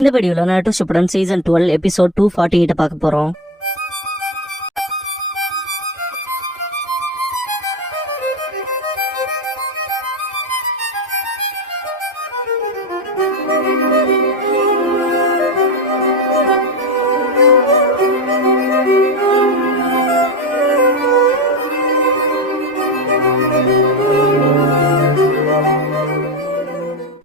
இந்த வீடியோல நாருட்டோ Shippuden season 12 episode 248 பார்க்க போறோம்.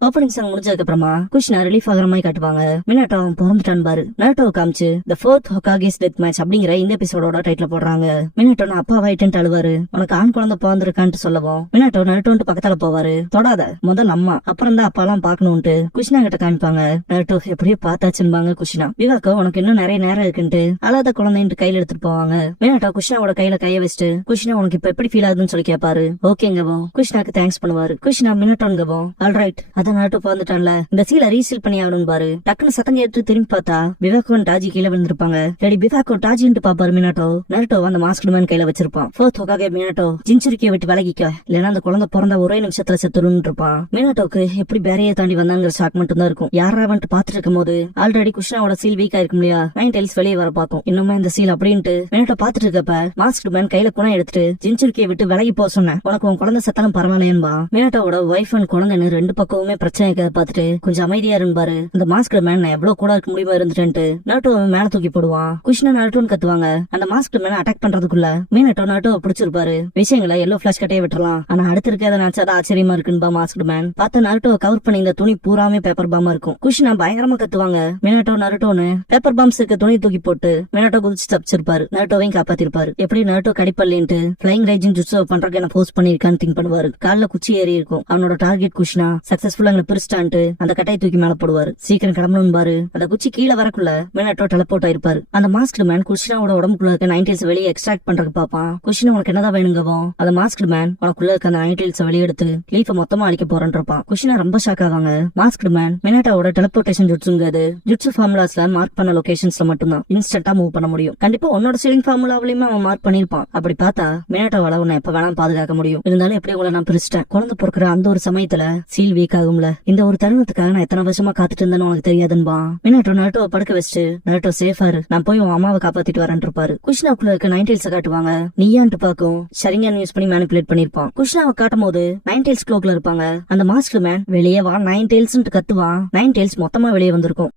ஓப்பனிங் சாங் முடிஞ்சதுக்கு அப்புறமா குஷ்னா ரிலீஃப் ஆகிற மாதிரி காட்டுவாங்க. மினாட்டோ பிறந்துட்டான் பாரு. நாருட்டோ காமிச்சு தி ஃபோர்த் ஹோகாகேஸ் டெத் மேட்ச் அப்படிங்கிற இந்த எபிசோடோட டைட்டில் போடுறாங்க. மினாட்டோ நான் அப்பா வாயிட்டு அழுவாரு. உனக்கு ஆண் குழந்தை பிறந்திருக்கான்னு சொல்லவும் மினாட்டோ நாருட்டோ பக்கத்துல போவாரு. தொடாத, முதல் அம்மா, அப்புறம் தான் அப்பா எல்லாம் பாக்கணும்ட்டு குஷ்னா கிட்ட காமிப்பாங்க. நாருட்டோ எப்படியோ பார்த்தாச்சுன்பாங்க குஷ்னா. விவாக்கோ உனக்கு இன்னும் நிறைய நேரம் இருக்குன்ட்டு அழாத குழந்தைன்ட்டு கையில எடுத்துட்டு போவாங்க. மினாட்டோ குஷ்னாவோட கையில கைய வச்சுட்டு குஷ்னா உனக்கு இப்ப எப்படி ஃபீல் ஆகுதுன்னு சொல்லி கேட்பாரு. ஓகேங்கவோ குஷ்னாக்கு தேங்க்ஸ் பண்ணுவாரு. குஷ்னா மினாட்டோங்கவோ ஆல்ரைட் அதான் நாருட்டோ பாந்துட்டான்ல, இந்த சீலை ரீசீல் பண்ணி ஆகணும் பாரு. டக்குன்னு சத்தம் கேட்டு திரும்பி பார்த்தா விவாக்கோ டாஜி கீழே விழுந்திருப்பாங்க. ரெடி விவாக்கோ டாஜின்ட்டு பாப்பாரு மினாட்டோ. நாருட்டோ அந்த மாஸ்க் மேன் கையில வச்சிருப்பான். ஃபோர்த் ஹோகாகே மினாட்டோ ஜின்சுரிக்கிய விட்டு விலகிக்க, இல்லன்னா அந்த குழந்தை பிறந்த ஒரே நிமிஷத்துல செத்துருன்னு இருப்பான். மினாட்டோக்கு எப்படி பேரையை தாண்டி வந்தாங்கிற ஷாக் மட்டும் தான் இருக்கும். யாராவன்ட்டு பாத்துட்டு இருக்கும் போது ஆல்ரெடி குஷ்னாவோட சீல் வீக் ஆயிருக்கும் இல்லையா, நைன் டைல்ஸ் வெளியே வர பார்த்தோம். இன்னுமே இந்த சீல் அப்படின்ட்டு மினாட்டோ பாத்துட்டு இருக்கப்ப மாஸ்க் மேன் கையில குணம் எடுத்துட்டு ஜின்சுரிக்கிய விட்டு விலகி போக சொன்னேன். உனக்கு உன் குழந்தை செத்தாலும் பரவாயில்லையன்பா. மினாட்டோட ஒய்ஃப் அண்ட் குழந்தைன்னு ரெண்டு பக்கமுமே பிரச்சனை பாத்துட்டு கொஞ்சம் அமைதியா இருப்பாரு. அந்த மாஸ்க் மேன் நான் எவ்வளவு கூட இருக்க முடியுமா இருந்துட்டு நாருட்டோ மேல தூக்கி போடுவான். குஷ்னா நாருட்டோன்னு கத்துவாங்க. அந்த மாஸ்க் மேன் அட்டாக் பண்றதுக்குள்ள மினாட்டோ நாருட்டோ பிடிச்சிருப்பாரு. விஷயங்களை எல்லோ பிளாஷ் கட்டையே விட்டுறலாம், ஆனா அடுத்து இருக்கிறத நினைச்சா ஆச்சரியமா இருக்குன்பா மாஸ்க் மேன். பார்த்த நாருட்டோ கவர் பண்ணி இந்த துணி பூராமே பேப்பர் பாமா இருக்கும். குஷ்னா பயங்கரமா கத்துவாங்க. மினாட்டோ நாருட்டோன்னு பேப்பர் பாம்ஸ் இருக்க துணி தூக்கி போட்டு மினாட்டோ குதிச்சு தப்பிச்சிருப்பாரு. நாருட்டோவையும் காப்பாத்திருப்பாரு. எப்படி நாருட்டோ கடிப்பல்லின்ட்டு பிளைங் ரைஜிங் ஜுட்ஸோ பண்றதுக்கு என்ன போஸ்ட் பண்ணிருக்கான்னு திங்க் பண்ணுவாரு. கால்ல குச்சி ஏறி இருக்கும். அவனோட டார்கெட் குஷ்னா சக்சஸ்ஃபுல்லா பிரிஸ்டான்ட்டு அந்த கட்டையை தூக்கி மேல போடுவாரு. சீக்கிரம் கிளம்பணும் பாரு. அந்த குச்சி கீழே வரக்குள்ள மினாட்டோ டெலபோர்ட் ஆயிருப்பாரு. அந்த மாஸ்க் மேன் குஷ்னாவோட உடம்புக்குள்ள இருக்க நைன்டீல்ஸ் வெளியே எக்ஸ்ட்ராக்ட் பண்றதுக்கு பாப்பான். குஷ்னா உனக்கு என்னதான் வேணுங்கவோ அந்த மாஸ்க் மேன் உனக்குள்ள இருக்க அந்த நைன்டீல்ஸ் வெளியெடுத்து லீஃப மொத்தமா அழிக்க போறேன்னு இருப்பான். குஷ்னா ரொம்ப ஷாக் ஆவாங்க. Mask man மினாட்டோட teleportation ஜுட்ஸுங்கிறது jutsu ஃபார்முலாஸ்ல mark பண்ண லொகேஷன்ஸ்ல மட்டும்தான் இன்ஸ்டன்டா மூவ் பண்ண முடியும். கண்டிப்பா உன்னோட சீலிங் ஃபார்முலாவிலயுமே அவன் மார்க் பண்ணிருப்பான். அப்படி பார்த்தா மினாட்டோவால உன்னை எப்ப வேணாம் பாதுகாக்க முடியும். இருந்தாலும் எப்படி உங்களை நான் பிரிச்சிட்டேன். குழந்தை பிறக்கிற அந்த ஒரு சமயத்துல சீல் வீக் ஆகும்ல, இந்த ஒரு தருணத்துக்காக நான் எத்தனை வருஷமா காத்துட்டு இருந்தேன்னு உனக்கு தெரியாதுன்பா. மினாட்டோ நாருட்டோவை படுக்க வச்சுட்டு நாருட்டோ சேஃபாரு, நான் போய் உன் அம்மாவை காப்பாத்திட்டு வரேன் இருப்பாரு. குஷ்னாக்குள்ள இருக்க நைன்டீல்ஸை காட்டுவாங்க. நீயான்ட்டு பாக்கும் ஷரிங்கன் யூஸ் பண்ணி மேனிபுலேட் பண்ணிருப்பான். குஷ்னாவை காட்டும் போது நைன்டீல்ஸ் க்ளோக்ல இருப்பாங்க. அந்த மாஸ்க் மேன் வெளியே வா நைன்டீல்ஸ் கத்துவான். நைன்டீல்ஸ் மொத்தமா வெளியே வந்திருக்கும்.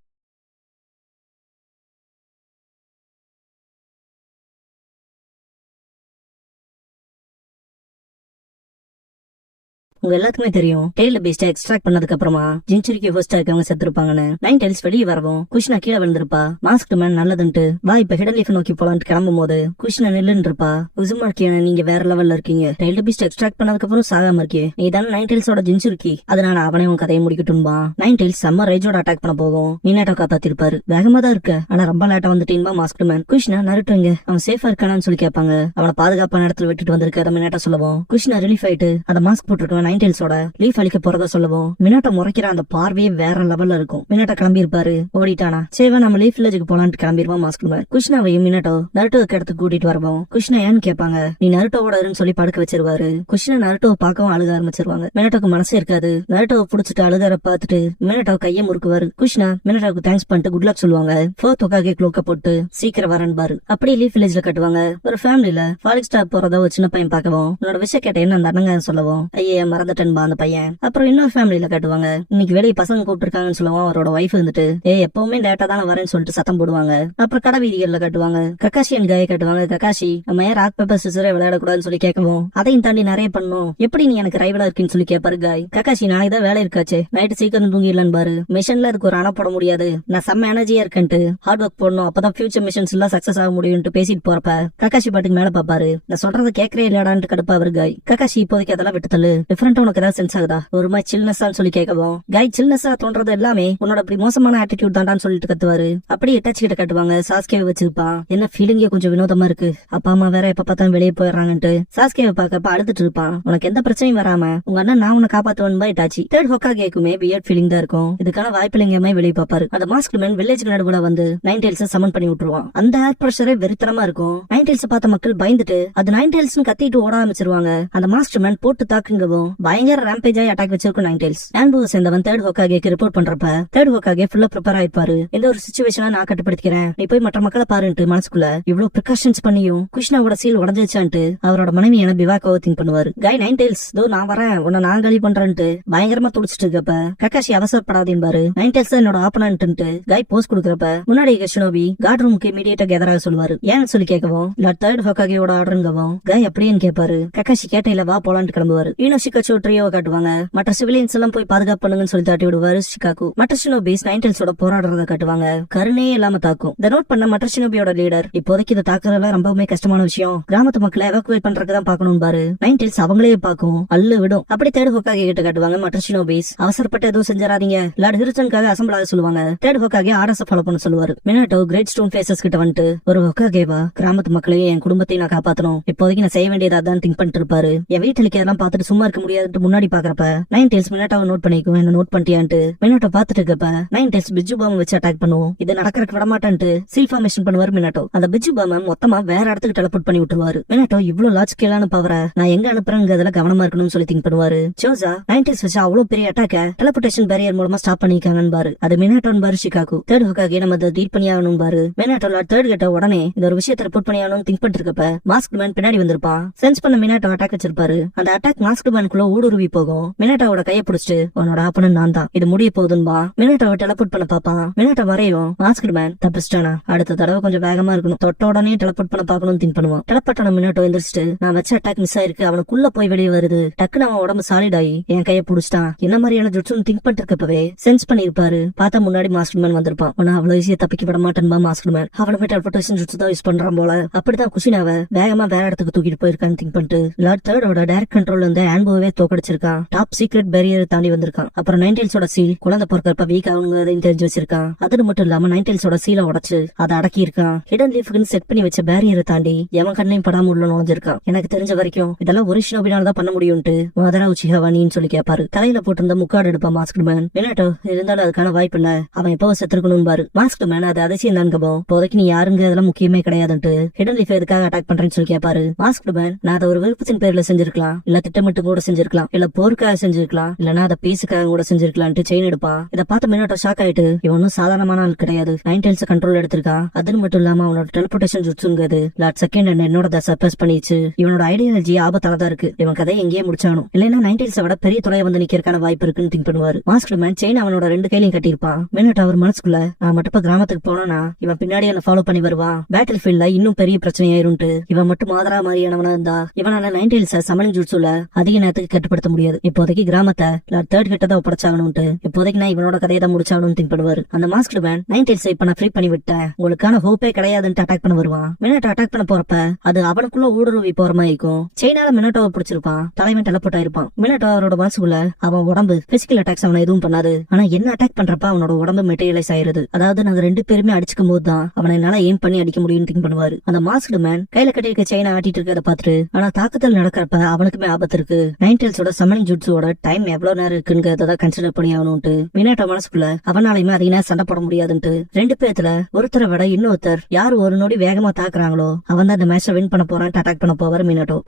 உங்க எல்லாத்துக்குமே தெரியும் டெய்ல பேஸ்டா எக்ஸ்ட்ராக்ட் பண்ணதுக்கு அப்புறமா ஜின்சுரிக்கு ஃபர்ஸ்ட் இருக்கவங்க செத்துருப்பாங்கன்னு. நைன் டைல்ஸ் வெளியே வரவும் குஷ்னா கீழே விழுந்திருப்பா. மாஸ்க் மேன் நல்லதுன்ட்டு வா இப்ப ஹிடன் லீஃப் நோக்கி போலான்ட்டு கிளம்பும் போது குஷ்னா நில்லுன்னு இருப்பா. உசுமாக்கியான நீங்க வேற லெவல்ல இருக்கீங்க. டெய்ல பேஸ்ட் எக்ஸ்ட்ராக்ட் பண்ணதுக்கு அப்புறம் சாகாம இருக்கே, நீ தானே நைன் டைல்ஸோட ஜின்சுரிக்கி, அதனால அவனே உன் கதையை முடிக்கட்டும்பா. நைன் டைல்ஸ் செம்ம ரேஜோட அட்டாக் பண்ண போகும். மினாட்டோ காப்பாத்திருப்பாரு. வேகமா தான் இருக்க, ஆனா ரொம்ப லேட்டா வந்துட்டீன்பா மாஸ்க் மேன். குஷ்னா நருட்டோங்க அவன் சேஃபா இருக்கானான்னு சொல்லி கேட்பாங்க. அவனை பாதுகாப்பான இடத்துல விட்டுட்டு வந்திருக்காரு மினாட்டோ சொல்லவும் குஷ்னா ரிலீஃப் ஆயிட்டு அந்த மாஸ்க் போட்டுருக்கோம் நைன் டைல்ஸோட லீஃப் அழிக்க போறதா சொல்லவும் மினாட்டோ முறைக்கிற அந்த பார்வையே வேற லெவல்ல இருக்கும். மினாட்டோ கிளம்பி இருப்பாரு. ஓடிட்டானா சேவா நம்ம லீஃப் வில்லேஜுக்கு போலான்ட்டு கிளம்பிடுவான் மாஸ்க் மேன். குஷ்னாவையும் மினாட்டோ நருட்டோ இடத்துக்கு கூட்டிட்டு வருவோம். குஷ்னா ஏன்னு கேட்பாங்க. நீ நருட்டோவோட சொல்லி படுக்க வச்சிருவாரு. குஷ்னா நருட்டோவை பார்க்கவும் அழுக ஆரம்பிச்சிருவாங்க. மினாட்டோக்கு மனசே இருக்காது. நருட்டோவை புடிச்சிட்டு அழுகார பார்த்துட்டு மினாட்டோ கையை முறுக்குவாரு. குஷ்னா மினாட்டோக்கு தேங்க்ஸ் பண்ணிட்டு குட் லக் சொல்லுவாங்க. ஃபோர்த் ஹோகாகே க்ளோக்க போட்டு சீக்கிரம் வரன்பாரு. அப்படியே லீஃப் வில்லேஜ்ல கட்டுவாங்க. ஒரு ஃபேமிலில ஃபாலிக் ஸ்டார் போறதா ஒரு சின்ன பையன் பார்க்கவும் உன்னோட விஷயம் கேட்டேன்னு அந்த அண்ணங்க சொல்லவும் ஐயே மறந்துட்டேன்பா அந்த பையன். அப்புறம் இன்னொரு ஃபேமிலியில காட்டுவாங்க. இன்னைக்கு வெளியே பசங்க கூப்பிட்டுருக்காங்கன்னு சொல்லுவோம். அவரோட ஒய்ஃப் வந்துட்டு எப்பவுமே லேட்டா தானே வரேன்னு சொல்லிட்டு சத்தம் போடுவாங்க. அப்புறம் கடை வீதிகள்ல காட்டுவாங்க. கக்காஷி அண்ட் காயை காட்டுவாங்க. கக்காஷி நம்ம ஏன் ராக் பேப்பர் சிசரே விளையாடக்கூடாதுன்னு சொல்லி கேட்கவும் அதையும் தாண்டி நிறைய பண்ணும். எப்படி நீ எனக்கு ரைவலா இருக்குன்னு சொல்லி கேட்பாரு காய். கக்காஷி நாளைக்கு தான் வேலை இருக்காச்சு, நைட்டு சீக்கிரம் தூங்கிடலான்னு பாரு. மிஷன்ல அதுக்கு ஒரு அணை போட முடியாது, நான் செம்ம எனர்ஜியா இருக்கேன்ட்டு ஹார்ட் ஒர்க் போடணும், அப்பதான் ஃபியூச்சர் மிஷன்ஸ் எல்லாம் சக்சஸ் ஆக முடியும்னு பேசிட்டு போறப்ப கக்காஷி பாட்டுக்கு மேல பாப்பாரு. நான் சொல்றதை கேட்கறே இல்லடான்ட்டு கடுப்பா அவரு காய். கக்காஷி இப்போதைக்கு அதெல்லாம் விட்டு தள்ளு, டிஃபரெண்டா உனக்கு ஏதாவது சென்ஸ் ஆகுதா, ஒரு மாதிரி சில்னஸா சொல்லி கேட்கவும் காய் சில்னஸா தோன்றது எல்லாமே உன்னோட அப்படி மோசமான ஆட்டிடியூட் தாண்டான்னு சொல்லிட்டு கத்துவாரு. அப்படியே டச் கிட்ட கட்டுவாங்க. சாஸ்கேவை வச்சிருப்பான். என்ன ஃபீலிங்கே கொஞ்சம் வினோதமா இருக்கு, அப்பா அம்மா வேற எப்ப பார்த்தாலும் வெளியே போயிடுறாங்கன்ட்டு சாஸ்கேவை பாக்கப்ப அழுதுட்டு இருப்பான். உனக்கு எந்த பிரச்சனையும் வராம உங்க அண்ணன் நான் உன்னை காப்பாத்துவன் பா இட்டாச்சி. தேர்ட் ஹோகாகேக்குமே பியர்ட் ஃபீலிங் தான் இருக்கும். இதுக்கான வாய்ப்பு இல்லைங்க வெளியே பாப்பாரு. அந்த மாஸ்க் மேன் வில்லேஜ் நடுவுல வந்து நைன் டைல்ஸ் சமன் பண்ணி விட்டுருவான். அந்த ஏர் பிரஷரே வெறித்தனமா இருக்கும். நைன் டைல்ஸ் பார்த்த மக்கள் பயந்துட்டு அது நைன் டைல்ஸ் கத்திட்டு ஓட ஆரம்பிச்சிருவாங்க. அந்த மாஸ்டர் மேன் போட்டு தாக்குங்கவும் பயங்கர ரேம்பேஜ் ஆகி அட்டாக் வச்சிருக்கும் நைன் டெய்ல்ஸ். ஆன்போவை சேர்ந்தவன் தேர்ட் ஹோக்காகேக்கு ரிப்போர்ட் பண்றப்ப தேர்ட் ஹோக்காகே ஃபுல்லா ப்ரிப்பேர் ஆயிருப்பாரு. இந்த ஒரு சிச்சுவேஷனை நான் கட்டுப்படுத்திக்கிறேன், நீ போய் மற்ற மக்களை பாருன்ட்டு மனசுக்குள்ள இவ்வளவு ப்ரிகாஷன்ஸ் பண்ணியும் குஷ்னாவோட சீல் உடஞ்சிருச்சான்ட்டு அவரோட மனைவியான பிவாக்காவை திங்க் பண்ணுவாரு. காய் நைன் டெய்ல்ஸ் தோ நான் வரேன், உன்னை நான் காலி பண்றேன்ட்டு பயங்கரமா துடிச்சிட்டு இருக்கப்ப கக்காஷி அவசரப்படாதேன்பாரு. நைன் டெய்ல்ஸ் தான் என்னோட ஆப்பனன்ட்டு காய் போஸ்ட் கொடுக்கறப்ப முன்னாடி ஷினோபி கார்ட் ரூமுக்கு இமீடியேட்டா கேதராக சொல்லுவாரு. ஏன்னு சொல்லி கேட்கவும் இல்ல தேர்ட் ஹோக்காகேயோட ஆர்டருங்கவும் காய் அப்படியேன்னு கேட்பாரு. கக்காஷி கேட்டையில வா போலான்னு கிளம்புவாரு. ஷிகாச்சோ ட்ரியோவை காட்டுவாங்க. மற்ற சிவிலியன்ஸ் எல்லாம் போய் பாதுகாப்பு பண்ணுங்கன்னு சொல்லி தாட்டி விடுவாரு ஷிகாகு. மற்ற ஷினோபிஸ் நைன் டெய்ல்ஸோட போராடுறத காட்டுவாங்க. கருணையே இல்லாம தாக்கும். இதை நோட் பண்ண மற்ற ஷினோபியோட லீடர் இப்போதைக்கு இதை தாக்குறதுல ரொம்பவுமே கஷ்டமான விஷயம், கிராமத்து மக்களை எவாக்குவேட் பண்றதுக்கு தான் பாக்கணும் பாரு. நைன் டெய்ல்ஸ் அவங்களே பாக்கும், அல்லு விடும். அப்படி தேர்ட் ஹோக்காகே கிட்ட காட்டுவாங்க. மற்ற ஷினோபிஸ் அவசரப்பட்டு எதுவும் செஞ்சாதீங்க, லார்ட் ஹிருச்சனுக்காக அசம்பிள் ஆக சொல்லுவாங்க. தேர்ட் ஹோக்காகே ஆர்டர்ஸ் ஃபாலோ பண்ண சொல்லுவாரு. மினாட்டோ கிரேட் ஸ்டோன் ஃபேசஸ் கிட்ட வந்துட்டு ஒரு ஹோக்காகேவா கிராமத்து மக்களையும் என் குடும்பத்தையும் நான் காப்பாத்தணும், இப்போதைக்கு நான் செய்ய வேண்டியதா தான் திங்க் பண்ணிட்டு இருப்பாரு. என் வீட்டுக்கு எல்லாம் பாத்துட்டு சும்மா இருக்க முடியாதுன்னு முன்னாடி பாக்குறப்ப நைன் டெய்ல்ஸ் மினாட்டாவை நோட் பண்ணிக்கும். என்ன நோட் பண்ணிட்டியான்ட்டு மினாட்டோ பாத்துட்டு இருக்கப்ப நைன் டெய்ல்ஸ் பிஜு பாம் வச்சு அட்டாக் பண்ணுவோம். இது நடக்கிறதுக்கு விட மாட்டான்ட்டு சீல் ஃபார்மேஷன் பண்ணுவாரு மினாட்டோ. அந்த பிஜு பாம் மொத்தமா வேற இடத்துக்கு டெலபோர்ட் பண்ணி விட்டுருவாரு. மினாட்டோ இவ்வளவு லாஜிக்கலான பவரை நான் எங்க அனுப்புறேங்கிறதுல கவனமா இருக்கணும்னு சொல்லி திங்க் பண்ணுவாரு. ஜோசா நைன் டெய்ல்ஸ் வச்சு அவ்வளவு பெரிய அட்டாக்க டெலபோர்டேஷன் பேரியர் மூலமா ஸ்டாப் பண்ணிருக்காங்கன்னு பாரு. அது மினாட்டோன்னு பாரு ஷிகாகு. தேர்ட் ஹோக்காகே நம்ம அதை டீல் பண்ணி ஆகணும் பாரு. மினாட்டோல தேர்ட் கிட்ட உடனே இந்த ஒரு விஷயத்தை ரிப்போர்ட் பண்ணி ஆகணும்னு திங்க் பண்ணிட்டு இருக்கப்ப மாஸ்க் மேன் பின்னாடி வந்திருப்பான். சென்ஸ் பண்ண மினாட்டோ அட்டாக் வச்சிருப்பாரு. அந்த அட்டாக் மாஸ்க் மேனுக்குள்ள ஊடுருவி போகும். மினாட்டாவோட கையை பிடிச்சிட்டு உன்னோட ஆப்பனன் நான் தான், இது முடிய போகுதுன்பா. மினாட்டாவை டெலபோர்ட் பண்ண பாப்பான். மினாட்டா வரையும் மாஸ்க் மேன் தப்பிச்சிட்டானா, அடுத்த தடவை கொஞ்சம் வேகமா இருக்கணும், தொட்ட உடனே டெலபோர்ட் பண்ண பாக்கணும்னு திங்க் பண்ணுவான். டெலபோர்ட் ஆன மினாட்டோ எந்திரிச்சிட்டு நான் வச்ச அட்டாக் மிஸ் ஆயிருக்கு, அவனுக்குள்ள போய் வெளியே வருது, டக்குன்னு அவன் உடம்பு சாலிட் ஆகி என் கையை பிடிச்சிட்டான், என்ன மாதிரியான ஜுட்சுன்னு திங்க் பண்ணிட்டு இருக்கப்பவே சென்ஸ் பண்ணிருப்பாரு. பார்த்தா முன்னாடி மாஸ்டர் மேன் வந்திருப்பான். உன்ன அவ்வளவு ஈஸியா தப்பிக்க விட மாட்டேன்பா மாஸ்டர் மேன், அவனுமே டெலபோர்டேஷன் ஜுட்சு தான் யூஸ் பண்றான் போல. அப்படிதான் குஷினாவை வேகமா வேற இடத்துக்கு தூக்கிட்டு போயிருக்கான்னு திங்க் பண்ணிட்டு லார்ட் தேர்டோட டைரக்ட் கண்ட்ரோல் இருந்து ஆன்போவே தோக்கடிச்சிருக்கான். டாப் சீக்ரெட் பேரியர் தாண்டி வந்திருக்கான். அப்புறம் நைன் டெய்ல்ஸோட சீல் குழந்தை பிறக்கிறப்ப வீக் ஆகுங்கிறதையும் தெரிஞ்சு வச்சிருக்கான். அது மட்டும் இல்லாம நைன் டெய்ல்ஸோட சீலை உடைச்சு அதை அடக்கி இருக்கான். ஹிடன் லீஃப்னு செட் பண்ணி வச்ச பேரியரை தாண்டி எவன் கண்ணையும் படாம உள்ள நுழைஞ்சிருக்கான். எனக்கு தெரிஞ்ச வரைக்கும் இதெல்லாம் ஒரு ஷினோபினால தான் பண்ண முடியும்ட்டு மாதரா உச்சிஹாவானின்னு சொல்லி கேட்பாரு. தலையில போட்டிருந்த முக்காடு எடுப்பான் மாஸ்க் மேன். மினாட்டோ இருந்தாலும் அதுக்கான வாய்ப்பு இல்ல, அவன் எப்போ செத்துருக்கணும் பாரு. மாஸ்க் மேன் அது அதிசயம் தான் கபம், இப்போதைக்கு நீ யாருங்க அதெல்லாம் முக்கியமே கிடையாதுன்ட்டு ஹிடன் லீஃப் எதுக்காக அட்டாக் பண்றேன்னு சொல்லி கேட்பாரு. மாஸ்க் மேன் நான் அதை ஒரு விருப்பத்தின் பேர்ல செஞ்சிருக்கலாம், இல்ல திட்டமிட்டு கூட செஞ்சிருக்கலாம், இல்ல போருக்காக செஞ்சிருக்கலாம், இல்லனா அதை பீஸுக்காக கூட செஞ்சிருக்கலாம்ட்டு செயின் எடுப்பான். இதை பார்த்து மினாட்டோ ஷாக் ஆயிட்டு இவனும் சாதாரணமான ஆள் கிடையாது, நைன் டெய்ல்ஸ் கண்ட்ரோல் எடுத்திருக்கான். அது மட்டும் இல்லாம அவனோட டெலிபோர்டேஷன் ஜுட்சுங்கிறது லார்ட் செகண்ட் என்னோட சர்ப்ரைஸ் பண்ணிச்சு. இவனோட ஐடியாலஜி ஆபத்தானதா இருக்கு, இவன் கதையை எங்கேயே முடிச்சானும், இல்லைன்னா நைன் டெய்ல்ஸை விட பெரிய தொலைய வந்து நிக்கிறதுக்கான வாய்ப்பு இருக்குன்னு திங்க் பண்ணுவாரு. மாஸ்க் மேன் செயின் அவனோட ரெண்டு கையிலையும் கட்டியிருப்பான். மினாட்டோ அவர் மனசுக்குள்ள நான் மட்டும் இப்ப கிராமத்துக்கு போனோம்னா இவன் பின்னாடி என்ன ஃபாலோ பண்ணி வருவான், பேட்டில் ஃபீல்ட்ல இன்னும் பெரிய பிரச்சனையாயிரும்ட்டு. இவன் மட்டும் மாதரா மாதிரியானவனா இருந்தா இவனால நைன் டெய்ல்ஸை சமலிங் ஜுட்சுல அதிக நேரத்துக்கு கட்டுப்படுத்த முடியாது. இப்போதைக்கு கிராமத்தை லார்ட் தேர்ட் கிட்ட தான் ஒப்படைச்சாகணும்ட்டு இப்போதைக்கு நான் இவனோட கதையை தான் முடிச்சாகணும்னு திங்க் பண்ணுவாரு. அந்த மாஸ்க் மேன் நைன் டெய்ல்ஸை இப்ப நான் ஃப்ரீ பண்ணி விட்டேன், உங்களுக்கான ஹோப்பே கிடையாதுன்னு அட்டாக் பண்ண வருவான். மினாட்டோ அட்டாக் பண்ண போறப்ப அது அவனுக்குள்ள ஊடுருவி போற மாதிரி இருக்கும். செயினால மினாட்டோவை பிடிச்சிருப்பான், தலைவன் டெலபோர்ட் ஆயிருப்பான். மினாட்டோ அவரோட மனசுக்குள்ள அவன் உடம்பு பிசிக்கல் அட்டாக்ஸ் அவனை எதுவும் பண்ணாது, ஆனா என்ன அட்டாக் பண்றப்ப அவனோட உடம்பு மெட்டீரியலைஸ் ஆயிருது. அதாவது நாங்க ரெண்டு பேருமே அடிச்சுக்கும் போது தான் அவனை என்னால எய்ம் பண்ணி அடிக்க முடியும்னு திங்க் பண்ணுவாரு. அந்த மாஸ்க் மேன் கையில கட்டிருக்க செயினை ஆட்டிட்டு இருக்கிறத பாத்துட்டு ஆனா தாக்குதல் நடக்கிறப்ப அவனுக்குமே ஆபத்து இருக்கு, நைன் டெய்ல்ஸோட சமலிங் ஜுட்ஸோட டைம் எவ்வளவு நேரம் இருக்குங்கிறத கன்சிடர் பண்ணி ஆகணும்ட்டு மினாட்டோ மனசுக்குள்ள அவனாலையுமே அதிக நேரம் சண்டை போட முடியாதுன்ட்டு ரெண்டு பேத்துல ஒருத்தரை விட இன்னொருத்தர் யாரு ஒரு நொடி வேகமா தாக்குறாங்களோ அவன் தான் இந்த மேட்ச வின் பண்ண போறான் அட்டாக் பண்ண போவாரு மினாட்டோ.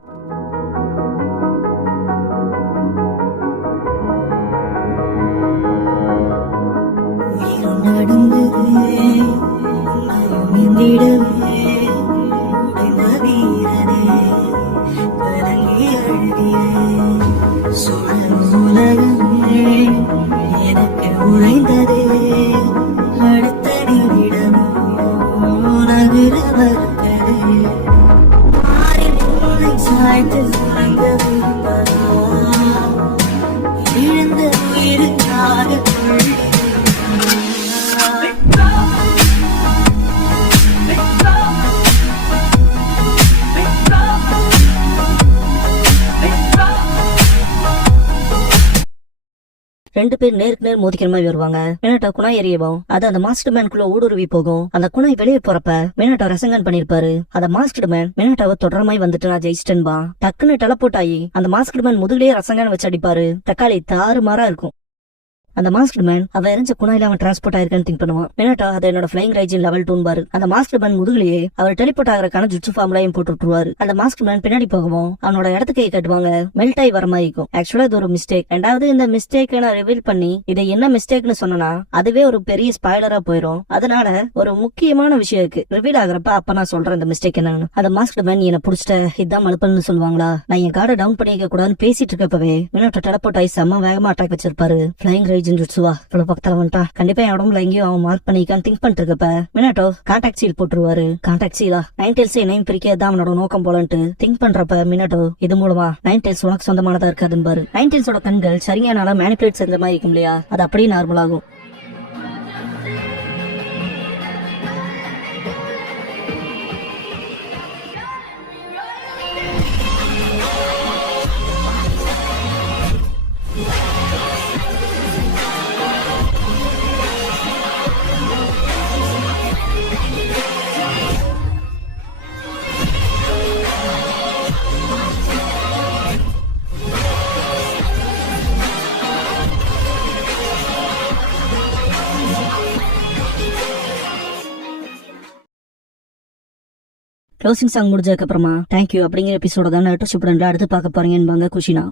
எனக்கு உழைந்ததே அடுத்த நிமிடமோ நகர வருத்ததே சாய்த்து இழந்த உயிருக்காக ரெண்டு பேர் நேருக்கு நேர் மோதிக்கிற மாதிரி வருவாங்க. மினாட்டோ குணாய் எறியவும் அது அந்த மாஸ்டர் மேனுக்குள்ள ஊடுருவி போகும். அந்த குணாய் வெளியே போறப்ப மினாட்டோ ரசங்கன் பண்ணிருப்பாரு. அந்த மாஸ்டர் மேன் மினாட்டோவை தொடர மாதிரி வந்துட்டு நான் ஜெயிச்சிட்டேன்பா டக்குன்னு டெலபோர்ட் ஆகி அந்த மாஸ்டர் மேன் முதுகிலேயே ரசங்கன் வச்சு அடிப்பாரு. தக்காளி தாறுமாறா இருக்கும். அந்த மாஸ்க்டு மேன் அவன் எரிஞ்ச குணாயில அவன் டிரான்ஸ்போர்ட் ஆயிருக்கான்னு திங்க் பண்ணுவான். மினாட்டோ அது என்னோட ஃபிளைங் ரைஜின் லெவல் 2 பாரு. அந்த மாஸ்க்டு மேன் முதுகுலயே அவர் டெலிபோர்ட் ஆகிறக்கான ஜுட்சு ஃபார்முலாயும் போட்டு விட்டுருவாரு. அந்த மாஸ்க்டு மேன் பின்னாடி போகவும் அவனோட இடத்துக்கு கட்டுவாங்க மெல்ட் ஆகி வர மாதிரி இருக்கும். ஆக்சுவலா இது ஒரு மிஸ்டேக். ரெண்டாவது இந்த மிஸ்டேக் நான் ரிவீல் பண்ணி இதை என்ன மிஸ்டேக்னு சொன்னா அதுவே ஒரு பெரிய ஸ்பாய்லரா போயிடும். அதனால ஒரு முக்கியமான விஷயம் இருக்கு. ரிவீல் ஆகுறப்ப அப்ப நான் சொல்றேன் இந்த மிஸ்டேக் என்னன்னு. அந்த மாஸ்க்டு மேன் என்ன புடிச்சிட்ட இதான் மலுப்பல்னு சொல்லுவாங்களா, நான் என் கார்டை டவுன் பண்ணிக்க கூடாதுன்னு பேசிட்டு இருக்கப்பவே மினாட்டோ டெலிபோர்ட் ஆகி செம்ம வேகமா அட்டாக் வச்சிருப்பாரு. ஃபிளைங் ரைஜின் ஜுட்சுவா இவ்வளவு பக்கத்துல வந்துட்டா கண்டிப்பா என் உடம்புல எங்கேயும் அவன் மார்க் பண்ணிக்கான்னு திங்க் பண்ணிட்டு இருக்கப்ப மினாட்டோ கான்டாக்ட் சீல் போட்டுருவாரு. கான்டாக்ட் சீலா நைன் டெயில்ஸ் என்னையும் பிரிக்கதான் அவனோட நோக்கம் போலன்ட்டு திங்க் பண்றப்ப மினாட்டோ இது மூலமா நைன் டெயில்ஸ் உனக்கு சொந்தமானதா இருக்காதுன்னு பாரு. நைன் டெயில்ஸோட கண்கள் சரியானால மேனிபுலேட் செஞ்ச மாதிரி இருக்கும் இல்லையா, அது அப்படியே நார்மல் ஆகும். க்ளோசிங் சாங் முடிஞ்சதுக்கு அப்புறமா தேங்க்யூ அப்படிங்கிற எபிசோட தான் அடுத்து பார்க்க போறீங்கன்னு குஷினா.